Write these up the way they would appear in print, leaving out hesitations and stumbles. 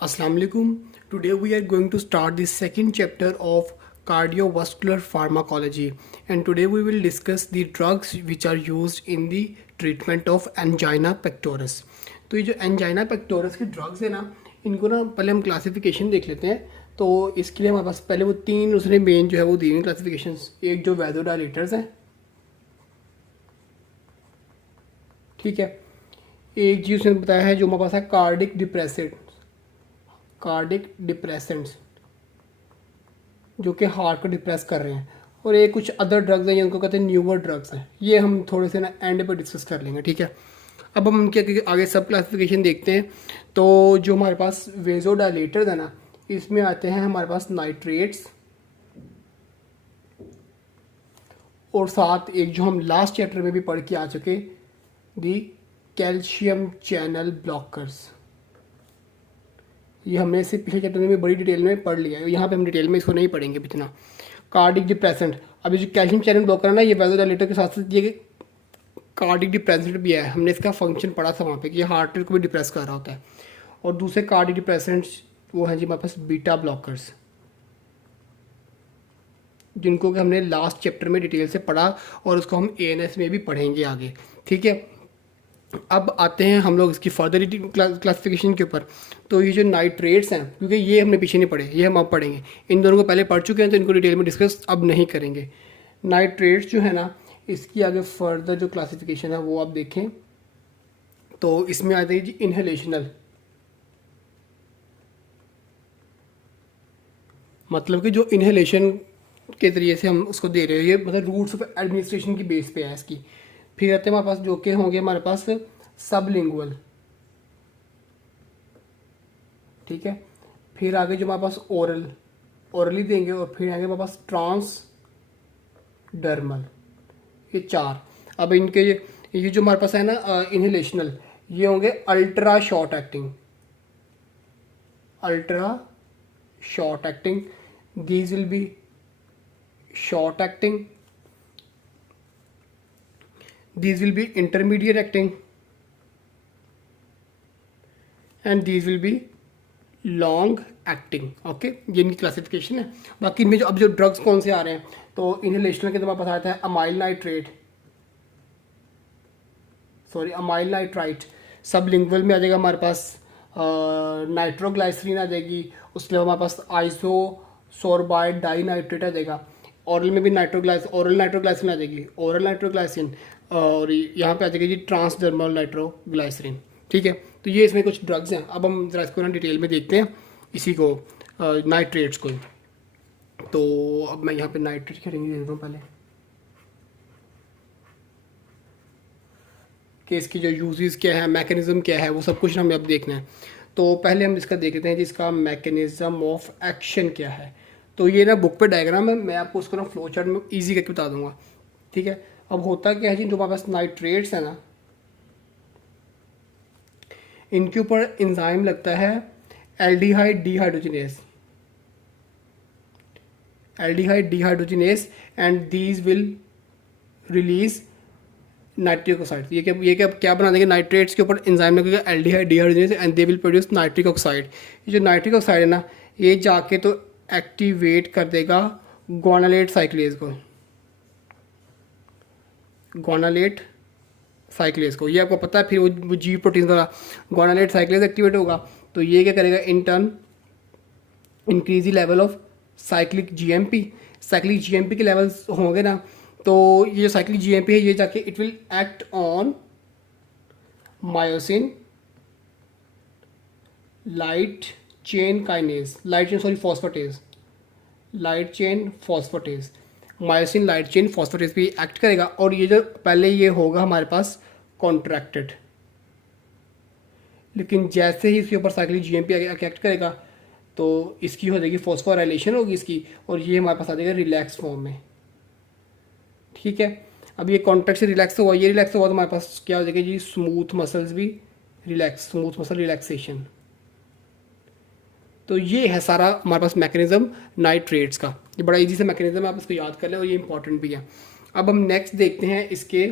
Assalamu alaikum. Today we are going to start the second chapter of cardiovascular pharmacology, and today we will discuss the drugs which are used in the treatment of angina pectoris. तो ये जो angina pectoris के drugs है ना, इनको ना पहले हम क्लासिफिकेशन देख लेते हैं. तो इसके लिए हमारे पास पहले वो तीन उसने मेन जो है वो दी हुई क्लासिफिकेशंस. एक जो वैसोडाइलेटर्स हैं, ठीक है. एक चीज़ उसने बताया है जो हमारे पास है कार्डिक डिप्रेसेंट्स जो कि हार्ट को डिप्रेस कर रहे हैं. और एक कुछ अदर ड्रग्स हैं जिनको कहते हैं न्यूअर ड्रग्स हैं. ये हम थोड़े से ना एंड पर डिस्कस कर लेंगे, ठीक है. अब हम उनके आगे सब क्लासिफिकेशन देखते हैं. तो जो हमारे पास वेजोडाइलेटर्स है ना, इसमें आते हैं हमारे पास नाइट्रेट्स, और साथ एक जो हम लास्ट चैप्टर में भी पढ़ के आ चुके, दी कैल्शियम चैनल ब्लॉकर्स. ये हमने इसे पिछले चैप्टर में बड़ी डिटेल में पढ़ लिया है, यहाँ पे हम डिटेल में इसको नहीं पढ़ेंगे इतना. कार्डिक डिप्रेसेंट, अभी जो कैल्शियम चैनल ब्लॉकर है ना, ये वैसोडाइलेटर के साथ साथ ये कार्डिक डिप्रेसेंट भी है. हमने इसका फंक्शन पढ़ा था वहाँ पे कि ये हार्ट रेट को भी डिप्रेस कर रहा होता है. और दूसरे कार्डिक डिप्रेसेंट्स वो हैं जी हमारे पास बीटा ब्लॉकर्स, जिनको कि हमने लास्ट चैप्टर में डिटेल से पढ़ा और उसको हम ANS में भी पढ़ेंगे आगे, ठीक है. अब आते हैं हम लोग इसकी फर्दर क्लासिफिकेशन के ऊपर. तो ये जो नाइट्रेट्स हैं, क्योंकि ये हमने पीछे नहीं पढ़े, ये हम अब पढ़ेंगे. इन दोनों को पहले पढ़ चुके हैं तो इनको डिटेल में डिस्कस अब नहीं करेंगे. नाइट्रेट्स जो है ना, इसकी आगे फर्दर जो क्लासिफिकेशन है वो आप देखें. तो इसमें आते हैं जी इनहेलेशनल, मतलब कि जो इनहेलेशन के जरिए से हम उसको दे रहे हैं, ये मतलब रूट्स ऑफ एडमिनिस्ट्रेशन की बेस पे है इसकी. फिर आते हैं हमारे पास जो कि होंगे हमारे पास सबलिंगुअल, ठीक है. फिर आगे जो हमारे पास ओरली देंगे, और फिर आगे हमारे पास ट्रांसडर्मल. ये चार. अब इनके ये जो हमारे पास है ना इनहेलेशनल, ये होंगे ultra short acting. These will be short acting, these will be intermediate acting, and these will be long acting. Okay, ये इनकी क्लासिफिकेशन है. बाकी इनमें जो अब जो ड्रग्स कौन से आ रहे हैं, तो इनहेलेशनल के अंदर पास आता है अमाइल नाइट्राइट. सबलिंगुअल में आ जाएगा हमारे पास नाइट्रोग्लाइसरीन आ जाएगी. उसके अलावा हमारे पास आइसोसोर्बाइड डाइनाइट्रेट आ जाएगा. ओरल में भी ओरल नाइट्रोग्लाइसिन आ जाएगी, ओरल नाइट्रोग्लाइसिन. और यहाँ पे आ जाएगी जी ट्रांसडर्मल नाइट्रोग्लाइसरीन, ठीक है. तो ये इसमें कुछ ड्रग्स हैं. अब हम जरा इसको ना डिटेल में देखते हैं इसी को, नाइट्रेट्स को. तो अब मैं यहाँ पे नाइट्रेट की रेंज देता हूँ पहले, कि इसकी जो यूजेस क्या है, मैकेनिज्म क्या है, वो सब कुछ हमें अब देखना है. तो पहले हम इसका देख लेते हैं जिसका मैकेनिज्म ऑफ एक्शन क्या है. तो ये ना बुक पे डायग्राम है, मैं आपको उसको ना फ्लो चार्ट में ईजी करके बता दूंगा, ठीक है. अब होता क्या है जी, जो हमारे पास नाइट्रेट्स है ना, इनके ऊपर एंजाइम लगता है aldehyde dehydrogenase, and these will release nitric oxide. ये क्या बना देंगे, नाइट्रेट्स के ऊपर एंजाइम लगेगा aldehyde dehydrogenase, and they will produce nitric oxide. ये जो नाइट्रिक ऑक्साइड है ना, ये जाके तो एक्टिवेट कर देगा ग्वानालेट साइक्लेज को. ये आपको पता है. फिर वो जी प्रोटीन वाला ग्वानालेट साइक्लेज एक्टिवेट होगा, तो ये क्या करेगा, in turn increase the level of cyclic GMP के लेवल्स होंगे ना. तो ये जो साइक्लिक जीएमपी है, ये जाके it will act on myosin light chain phosphatase myosin light chain phosphatase पे एक्ट करेगा. और ये जो पहले ये होगा हमारे पास कॉन्ट्रैक्टेड, लेकिन जैसे ही इसके ऊपर साइक्लिक जीएमपी एक्ट करेगा तो इसकी हो जाएगी फॉस्फोराइलेशन होगी इसकी, और ये हमारे पास आ जाएगा रिलैक्स फॉर्म में, ठीक है. अब ये कॉन्ट्रैक्ट से रिलैक्स हुआ, ये रिलैक्स हुआ तो हमारे पास क्या हो जाएगा जी, स्मूथ मसल रिलैक्सेशन. तो ये है सारा हमारे पास मैकेनिज्म नाइट्रेट्स का. ये बड़ा इजी सा मैकेनिज्म है, आप इसको याद कर लें, और ये इंपॉर्टेंट भी है. अब हम नेक्स्ट देखते हैं इसके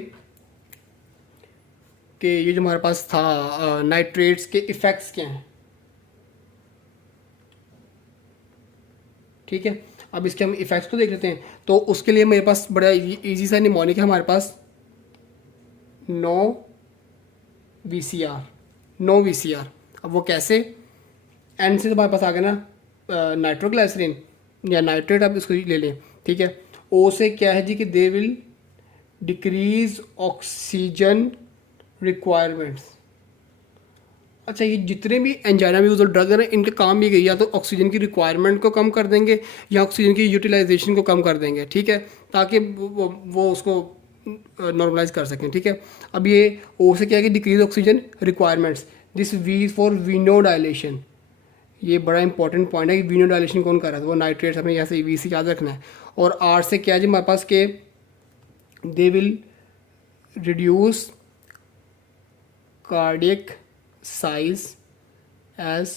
कि ये जो हमारे पास था नाइट्रेट्स के इफ़ेक्ट्स क्या हैं. ठीक है। अब इसके हम इफेक्ट्स को देख लेते हैं। तो उसके लिए मेरे पास बड़ा इजी सा निमोनिक है हमारे पास, नो VCR। अब वो कैसे, एन से तो हमारे पास आ गया ना नाइट्रोग्लाइसरीन या नाइट्रेट, आप इसको ले लें, ठीक है। ओ से क्या है जी कि they will decrease oxygen requirements. अच्छा, ये जितने भी एंजाइना यूज और ड्रग है ना, इनका काम ये या तो ऑक्सीजन की रिक्वायरमेंट को कम कर देंगे या ऑक्सीजन की यूटिलाइजेशन को कम कर देंगे, ठीक है, ताकि वो उसको नॉर्मलाइज कर सकें, ठीक है। अब ये ओ से क्या है कि decrease oxygen requirements, this we for venodilation. ये बड़ा इंपॉर्टेंट पॉइंट है कि वीनोडाइलेशन कौन कर रहा है, तो वो नाइट्रेट्स, हमें यहाँ से वी से याद रखना है। और आर से क्या है जी हमारे पास के they will reduce cardiac size as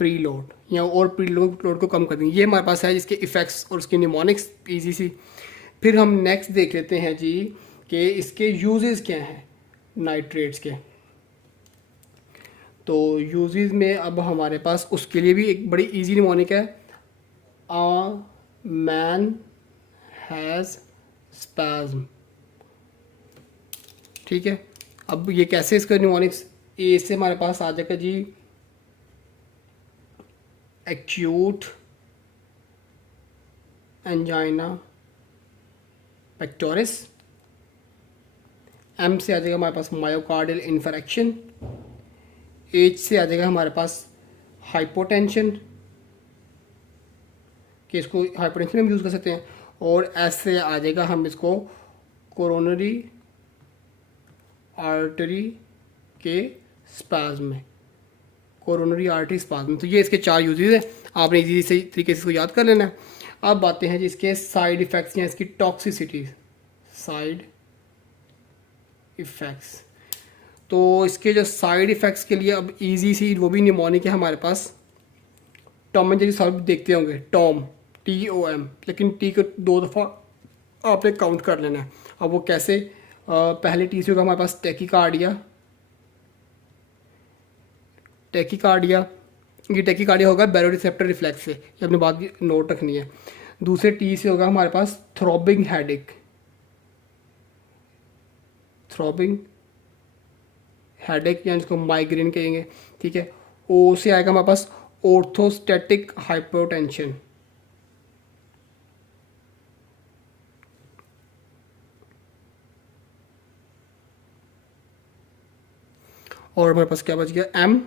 preload, या और प्रीलोड को कम कर देंगे। ये हमारे पास है जिसके इफेक्ट्स और उसके निमोनिक्स ईजी सी। फिर हम नेक्स्ट देख लेते हैं जी कि इसके यूजेस क्या हैं नाइट्रेट्स के। तो यूजेस में अब हमारे पास उसके लिए भी एक बड़ी इजी निमोनिक है, अ मैन हैज़ स्पैज्म, ठीक है। अब ये कैसे, इसका निमोनिक्स ए से हमारे पास आ जाएगा जी एक्यूट एंजाइना पेक्टोरिस। एम से आ जाएगा हमारे पास मायोकार्डियल इन्फेक्शन। एच से आ जाएगा हमारे पास हाइपोटेंशन, कि इसको हाइपोटेंशन में हम यूज़ कर सकते हैं। और एस से आ जाएगा हम इसको कोरोनरी आर्टरी के स्पैज्म में, कोरोनरी आर्टरी स्पैज्म। तो ये इसके 4 यूजेस हैं, आपने इजी सही तरीके से इसको याद कर लेना है। अब बातें हैं जी इसके साइड इफ़ेक्ट्स या इसकी टॉक्सिसिटी, साइड इफ़ेक्ट्स। तो इसके जो साइड इफ़ेक्ट्स के लिए अब इजी सी वो भी निमोनिक है हमारे पास, टॉम एंड जेरी सब देखते होंगे, टॉम TOM, लेकिन टी को 2 दफ़ा आपने काउंट कर लेना है। अब वो कैसे, पहले टी से होगा हमारे पास टैकीकार्डिया, ये टैकीकार्डिया होगा बैरोरिसेप्टर रिफ्लेक्स से, ये अपनी बात की नोट रखनी है। दूसरे टी से होगा हमारे पास थ्रॉबिंग हेडेक, या इसको माइग्रेन कहेंगे, ठीक है। ओ से आएगा हमारे पास ऑर्थोस्टैटिक हाइपोटेंशन, और हमारे पास क्या बच गया एम,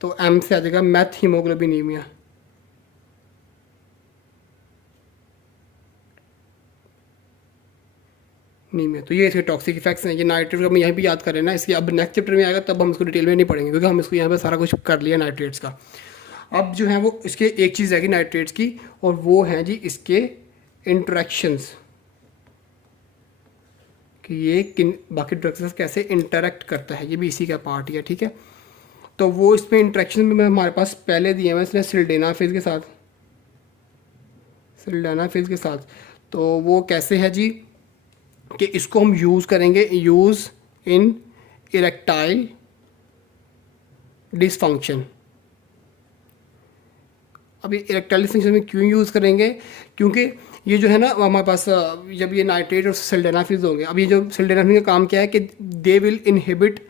तो एम से आ जाएगा मैथ हीमोग्लोबिनीमिया। तो ये इसके टॉक्सिक इफेक्ट्स हैं। ये नाइट्रेट हम यहीं पे याद कर रहे हैं ना, इसलिए अब नेक्स्ट चैप्टर में आएगा तब हम इसको डिटेल में नहीं पढ़ेंगे, क्योंकि हम इसको यहाँ पे सारा कुछ कर लिया नाइट्रेट्स का। अब जो है वो इसके एक चीज़ रहेगी नाइट्रेट्स की, और वो है जी इसके इंटरेक्शंस, कि ये किन बाकी ड्रग्स से कैसे इंटरेक्ट करता है, ये भी इसी का पार्ट ही है, ठीक है। तो वो इसमें इंटरेक्शन में हमारे पास पहले दिए हुए इसने सिल्डेनाफिल के साथ, तो वो कैसे है जी कि इसको हम यूज़ करेंगे, यूज़ इन इरेक्टाइल डिसफंक्शन। अब ये इरेक्टाइल डिसफंक्शन में क्यों यूज़ करेंगे, क्योंकि ये जो है ना हमारे पास जब ये नाइट्रेट और सिल्डेनाफिल होंगे, अब ये जो सिल्डेनाफिल का काम क्या है कि they will inhibit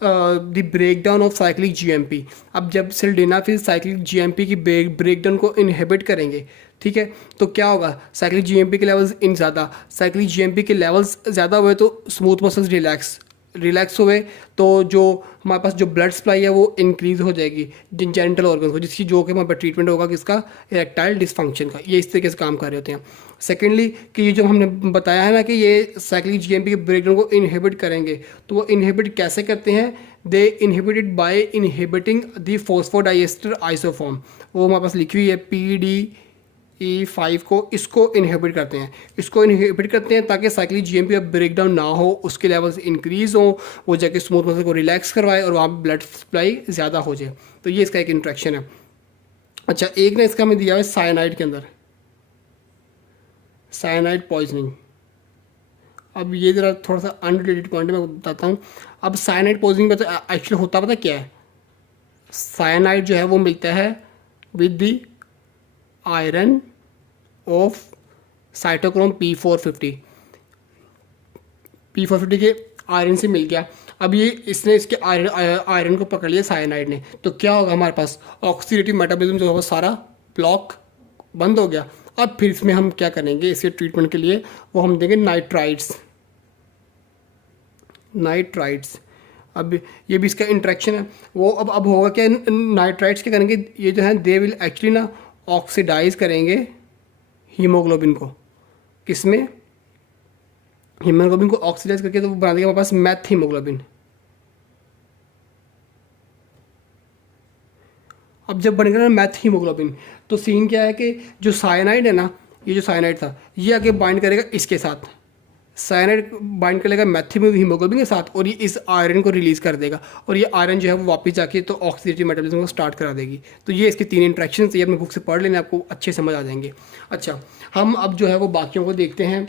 the breakdown of cyclic GMP। अब जब सिल्डेनाफिल साइक्लिक GMP की ब्रेकडाउन को इनहिबिट करेंगे, ठीक है, तो क्या होगा, साइक्लिक GMP के लेवल्स साइक्लिक GMP के लेवल्स ज़्यादा हुए तो स्मूथ मसल्स रिलैक्स हुए, तो जो हमारे पास जो ब्लड सप्लाई है वो इंक्रीज़ हो जाएगी जेनिटल ऑर्गन को, जिसकी जो कि हमारे पास ट्रीटमेंट होगा किसका, इरेक्टाइल डिसफंक्शन का। ये इस तरीके से काम कर रहे होते हैं। सेकेंडली कि ये जो हमने बताया है ना कि ये साइक्लिक GMP के ब्रेकडाउन को इनहिबिट करेंगे, तो वो इनहिबिट कैसे करते हैं, they inhibited by inhibiting the phosphodiester isoform. वो हमारे पास लिखी हुई है PDE5 को, इसको इनहिबिट करते हैं, ताकि साइक्लिक GMP का ब्रेकडाउन ना हो, उसके लेवल्स इंक्रीज़ हो, वो जाके स्मूथ मसल को रिलैक्स करवाए और वहाँ ब्लड सप्लाई ज़्यादा हो जाए। तो ये इसका एक इंट्रैक्शन है। अच्छा, एक ना इसका हमें दिया है साइनाइड के अंदर, साइनाइड पॉइजनिंग। अब ये ज़रा थोड़ा सा अनरिलेटेड पॉइंट मैं बताता हूँ। अब साइनाइड पॉइजनिंग में एक्चुअली होता पता क्या है, साइनाइड जो है वो मिलता है with the iron of cytochrome P450 के आयरन से मिल गया। अब ये इसने इसके आयरन को पकड़ लिया साइनाइड ने, तो क्या होगा हमारे पास ऑक्सीडेटिव मेटाबॉलिज्म जो है वो सारा ब्लॉक बंद हो गया। अब फिर इसमें हम क्या करेंगे इसके ट्रीटमेंट के लिए, वो हम देंगे नाइट्राइड्स। अब ये भी इसका इंट्रैक्शन है वो। अब होगा क्या, नाइट्राइड्स क्या करेंगे, ये जो है दे विल एक्चुअली ना ऑक्सीडाइज करेंगे हीमोग्लोबिन को। किसमें, हीमोग्लोबिन को ऑक्सीडाइज करके तो वो बना देगा हमारे पास मैथ हीमोग्लोबिन। अब जब बनेगा ना मैथ हीमोग्लोबिन, तो सीन क्या है कि जो साइनाइड है ना, ये जो साइनाइड था ये आगे बाइंड करेगा इसके साथ, साइनाइड बाइंड कर लेगा मैथ हीमोग्लोबिन के साथ, और ये इस आयरन को रिलीज़ कर देगा, और ये आयरन जो है वो वापस जाके तो ऑक्सीडेटिव मेटाबॉलिज्म को स्टार्ट करा देगी। तो ये इसके 3 इंट्रैक्शन, ये अपने बुक से पढ़ लेने, आपको अच्छे समझ आ जाएंगे। अच्छा, हम अब जो है वो बाकियों को देखते हैं।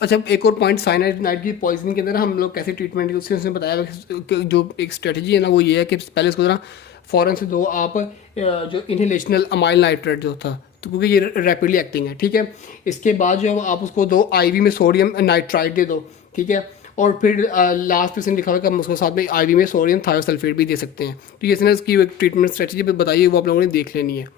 अच्छा, एक और पॉइंट, साइनाइड की पॉइजनिंग के अंदर हम लोग कैसे ट्रीटमेंट की उसने बताया कि जो एक स्ट्रेटजी है ना वो ये है कि पहले इसको जरा फ़ौरन से दो आप जो इनहेलेशनल अमाइल नाइट्रेट जो था, तो क्योंकि ये रैपिडली एक्टिंग है, ठीक है। इसके बाद जो है आप उसको दो आईवी में सोडियम नाइट्राइट दे दो, ठीक है। और फिर लास्ट पे लिखा हुआ कि हम उसको साथ में आईवी में सोडियम थायोसल्फेट भी दे सकते हैं। तो ये इसने इसकी ट्रीटमेंट स्ट्रेटजी बताइए, वो आप लोगों ने देख लेनी है।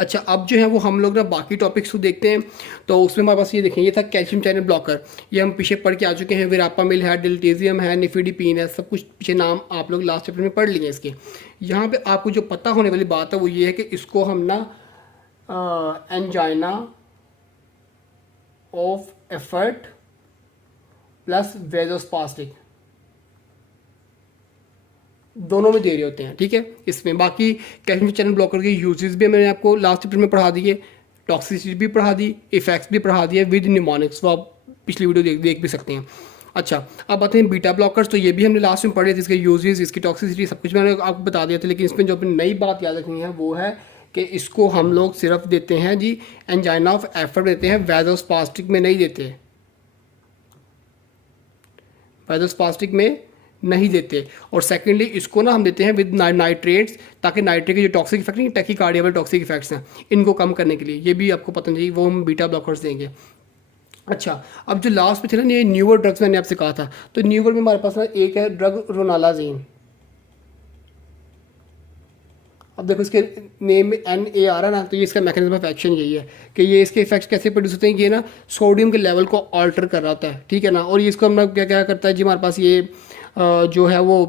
अच्छा, अब जो है वो हम लोग ना बाकी टॉपिक्स को देखते हैं। तो उसमें हमारे पास ये देखें, ये था कैल्शियम चैनल ब्लॉकर, ये हम पीछे पढ़ के आ चुके हैं। विरापामिल है, डिल्टेजियम है, निफिडिपिन है, सब कुछ पीछे नाम आप लोग लास्ट चैप्टर में पढ़ लिए इसके। यहाँ पे आपको जो पता होने वाली बात है वो ये है कि इसको हम ना एंजाइना ऑफ एफर्ट प्लस वेजोस्पास्टिक दोनों में दे रहे होते हैं, ठीक है। इसमें बाकी कैल्शियम चैनल ब्लॉकर के यूजेस भी मैंने आपको लास्ट चैप्टर में पढ़ा दिए, टॉक्सिसिटी भी पढ़ा दी, इफेक्ट्स भी पढ़ा दिए विद निमोनिक्स, वो आप पिछली वीडियो देख भी सकते हैं। अच्छा, अब आते हैं बीटा ब्लॉकर्स, तो ये भी हमने लास्ट में पढ़े थे, इसके यूजेस, इसकी टॉक्सिसिटी सब कुछ मैंने आपको बता दिया था। लेकिन इसमें जो अपनी नई बात याद रखनी है वो है कि इसको हम लोग सिर्फ देते हैं जी एंजाइना ऑफ एफर्ट देते हैं, वैजोस्पास्टिक में नहीं देते, वैजोस्पास्टिक में नहीं देते। और सेकेंडली इसको ना हम देते हैं विद नाइट्रेट्स, ताकि नाइट्रेट के जो टॉक्सिक इफेक्ट नहीं, टैकीकार्डिया वाले टॉक्सिक इफेक्ट्स हैं, इनको कम करने के लिए। ये भी आपको पता नहीं, वो हम बीटा ब्लॉकर्स देंगे। अच्छा, अब जो लास्ट में थे ना ये न्यूअर ड्रग्स मैंने आपसे कहा था, तो न्यूअर में हमारे पास ना एक है ड्रग रोनालाजीन। अब देखो इसके नेम में NA आ रहा है ना, तो ये इसका मैकेनिज्म ऑफ एक्शन यही है कि ये इसके इफेक्ट्स कैसे प्रोड्यूस होते हैं। ये ना सोडियम के लेवल को ऑल्टर कर रहा होता है, ठीक है ना। और ये इसको हम क्या क्या करता है जी, हमारे पास ये जो है वो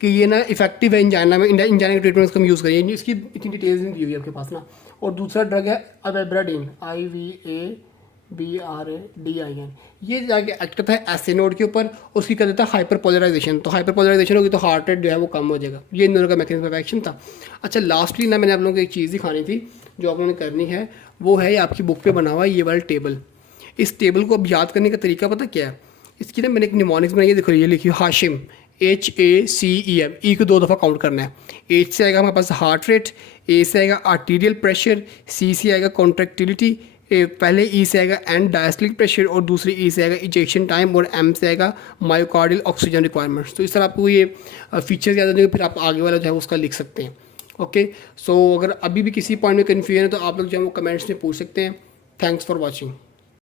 कि ये ना इफेक्टिव है इंजाइना में, इंजाइना के ट्रीटमेंट इसको हम यूज़ करिए। इसकी इतनी डिटेल्स नहीं दी हुई है आपके पास ना। और दूसरा ड्रग है अवेब्राडीन, IVABRADIN, ये जाके एक्ट करता है एसिड नोड के ऊपर, उसकी कर देता है हाइपरपोलराइजेशन। तो हाइपरपोलराइजेशन होगी तो हार्ट रेट जो है वो कम हो जाएगा। ये इन दोनों का मैकेनिज्म ऑफ एक्शन था। अच्छा, लास्टली ना मैंने आप लोगों को एक चीज़ दिखानी थी जो आप लोगों ने करनी है, वो है आपकी बुक पे बना हुआ है ये वाला टेबल। इस टेबल को अब याद करने का तरीका पता क्या है, इसकी ना मैंने एक निमोनिक्स बनाई है, देखो ये लिखी हाशिम, HACEM, ई को 2 दफ़ा काउंट करना है। H से आएगा हमारे पास हार्ट रेट, A से आएगा आर्टीरियल प्रेशर, C से आएगा कॉन्ट्रैक्टिलिटी, पहले E से आएगा एंड डायस्टोलिक प्रेशर, और दूसरी E से आएगा इजेक्शन टाइम, और M से आएगा मायोकार्डियल ऑक्सीजन रिक्वायरमेंट्स। तो इस तरह आपको ये फीचर्स याद हो जाएंगे, फिर आप आगे वाला जो है उसका लिख सकते हैं। ओके, सो अगर अभी भी किसी पॉइंट में कन्फ्यूजन है तो आप लोग जो है वो कमेंट्स में पूछ सकते हैं। Thanks for watching.